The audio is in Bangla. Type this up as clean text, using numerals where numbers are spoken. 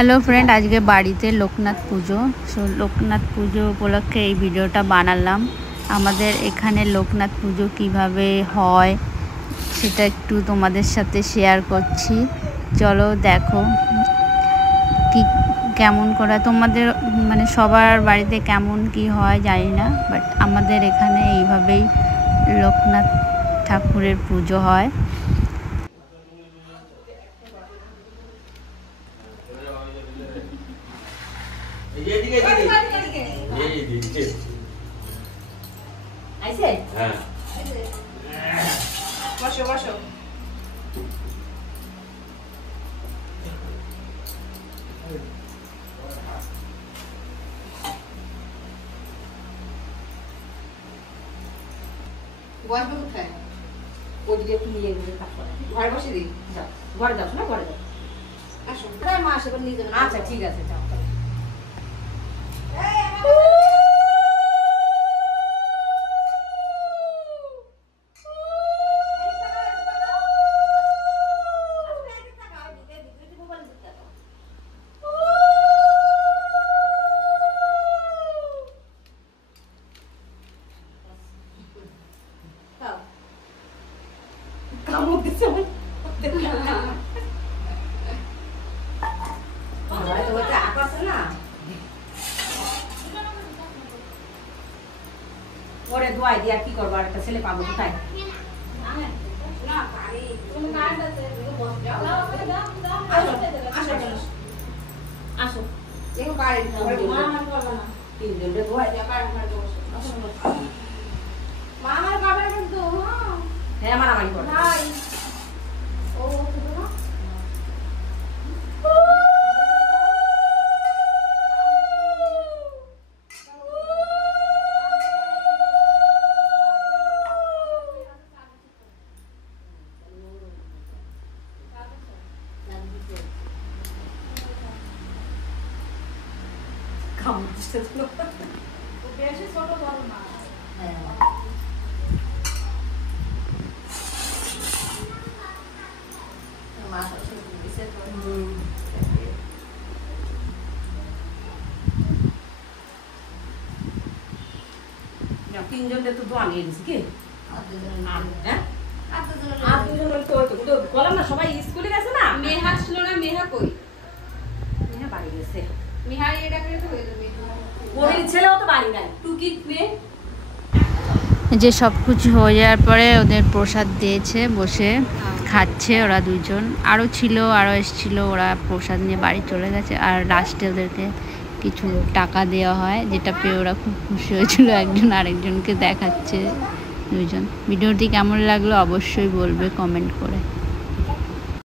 হ্যালো ফ্রেন্ড, আজকে বাড়িতে লোকনাথ পুজো। লোকনাথ পুজো উপলক্ষে এই ভিডিওটা বানালাম। আমাদের এখানে লোকনাথ পুজো কিভাবে হয় সেটা একটু তোমাদের সাথে শেয়ার করছি। চলো দেখো কি কেমন করে তোমাদের মানে সবার বাড়িতে কেমন কি হয় জানি না, বাট আমাদের এখানে এইভাবেই লোকনাথ ঠাকুরের পুজো হয়। বসো বসো। বসবে কোথায়? ওদিকে একটু নিয়ে গেলে ঘরে বসে দিই। যাও ঘরে যাও না, ঘরে যাও। আসো মা আসে নিয়ে যাবে। আচ্ছা ঠিক আছে, যাও। ওরে দোয়াই দিয়া কি করবো, আর একটা ছেলে পাবো কোথায়? আসো তিনজনকে দোয়াই দিয়া হ্যাঁ মারামারি করে। বেশি ছোট বড় না। তিনজনকে তো দোয়া নিয়ে দিছি কি? বললাম না সবাই স্কুলে গেছে না। মেহা ছিল না, মেহা কই? মেহা বাড়ি গেছে। মেহা এটা করে তো হয়ে যাবে। ওর ছেলেও তো বাড়ি নাই। টুকিট মেয়ে যে সব কিছু হয়ে যাওয়ার পরে ওদের প্রসাদ দিয়েছে, বসে খাচ্ছে ওরা দুজন। আরও ছিল, আরও এসেছিলো, ওরা প্রসাদ নিয়ে বাড়ি চলে গেছে। আর লাস্টে ওদেরকে কিছু টাকা দেওয়া হয়, যেটা পেয়ে ওরা খুব খুশি হয়েছিল। একজন আরেকজনকে দেখাচ্ছে দুজন। ভিডিওটি কেমন লাগলো অবশ্যই বলবে কমেন্ট করে।